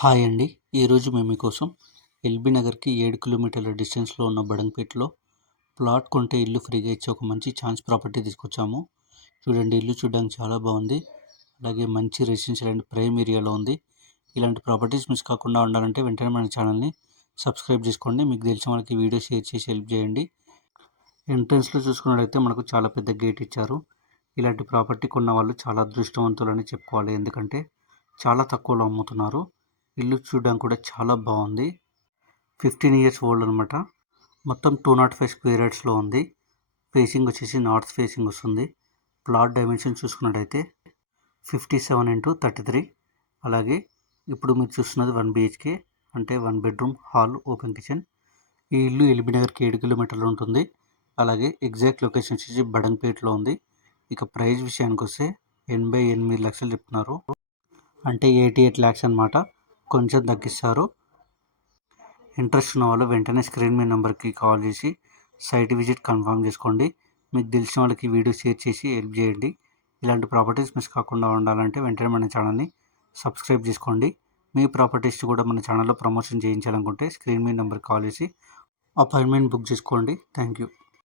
Hi అండి. ఈరోజు మేము మీకోసం ఎల్బీ నగర్‌కి 7 కిలోమీటర్ల డిస్టెన్స్‌లో ఉన్న బడంగ్‌పేట్‌లో ప్లాట్ కొంటే ఇల్లు ఫ్రీగా ఇచ్చే ఒక మంచి ఛాన్స్ ప్రాపర్టీ తీసుకొచ్చాము. చూడండి, ఇల్లు చూడడానికి చాలా బాగుంది. అలాగే మంచి రెసిడెన్షియల్ అండ్ ప్రైమ్ ఏరియాలో ఉంది. ఇలాంటి ప్రాపర్టీస్ మిస్ కాకుండా ఉండాలంటే వెంటనే మన ఛానల్ని సబ్స్క్రైబ్ చేసుకోండి. మీకు తెలిసిన వాళ్ళకి వీడియో షేర్ చేసి హెల్ప్ చేయండి. ఎంట్రన్స్‌లో చూసుకున్నట్లయితే మనకు చాలా పెద్ద గేట్ ఇచ్చారు. ఇలాంటి ప్రాపర్టీ కొన్న వాళ్ళు చాలా అదృష్టవంతులని చెప్పుకోవాలి. ఎందుకంటే చాలా తక్కువలో అమ్ముతున్నారు. ఇల్లు చూడడానికి కూడా చాలా బాగుంది. 15 ఇయర్స్ ఓల్డ్ అనమాట. మొత్తం 205 స్క్వేర్ యార్డ్స్లో ఉంది. ఫేసింగ్ వచ్చేసి నార్త్ ఫేసింగ్ వస్తుంది. ప్లాట్ డైమెన్షన్ చూసుకున్నట్టయితే 57x33. అలాగే ఇప్పుడు మీరు చూస్తున్నది 1 BHK, అంటే 1 బెడ్రూమ్, హాల్, ఓపెన్ కిచెన్. ఈ ఇల్లు ఎల్బీ నగర్కి 7 కిలోమీటర్లు ఉంటుంది. అలాగే ఎగ్జాక్ట్ లొకేషన్ వచ్చేసి బడంగ్పేట్లో ఉంది. ఇక ప్రైస్ విషయానికి వస్తే 88 లక్షలు చెప్తున్నారు, అంటే 88 lakhs అనమాట. కొంచెం తగ్గిస్తారు. ఇంట్రెస్ట్ ఉన్న వాళ్ళు వెంటనే స్క్రీన్ మీ నెంబర్కి కాల్ చేసి సైట్ విజిట్ కన్ఫర్మ్ చేసుకోండి. మీకు తెలిసిన వాళ్ళకి వీడియో షేర్ చేసి హెల్ప్ చేయండి. ఇలాంటి ప్రాపర్టీస్ మిస్ కాకుండా ఉండాలంటే వెంటనే మన ఛానల్ని సబ్స్క్రైబ్ చేసుకోండి. మీ ప్రాపర్టీస్ కూడా మన ఛానల్లో ప్రమోషన్ చేయించాలనుకుంటే స్క్రీన్ మీ నెంబర్కి కాల్ చేసి అపాయింట్మెంట్ బుక్ చేసుకోండి. Thank you.